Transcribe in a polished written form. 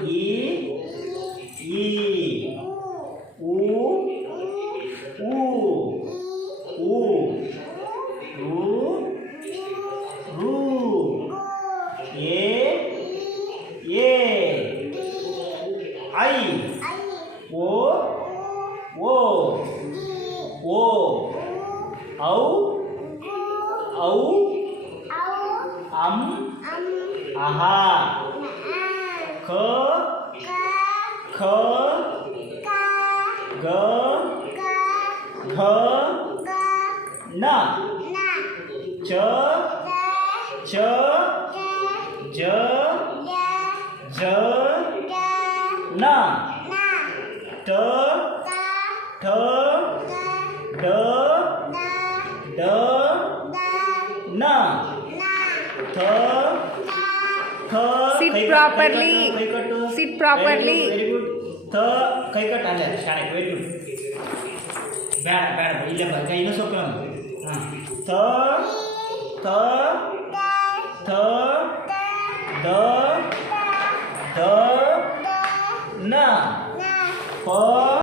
ಈ ಈ ಊ ಊ ಊ ರೂ ರೂ ಏ ಏ ಐ ಓ ಓ ಓ ಔ ಔ ಅಂ ಆಹಾ ಕ ಖ ಗ ಘ ನ ಚ ಚ ಜ ಜ ನ ಟ ಠ ಡ ಡ ನ ಥ ಥ Sit properly. Sit properly. Very good ಥ ಕೈ ಕಟ್ ಅಲ್ಲ ಶಾಣೆ ವೆರಿ ಗುಡ್ ಬೇಡ ಬೇಡ ಇಲ್ಲೇ ಬಾ ಕೈ ಇನ್ನೂ ಸ್ವಲ್ಪ ಹಾಂ ಥ ಥ ಥ ದ ದ ನ ಪ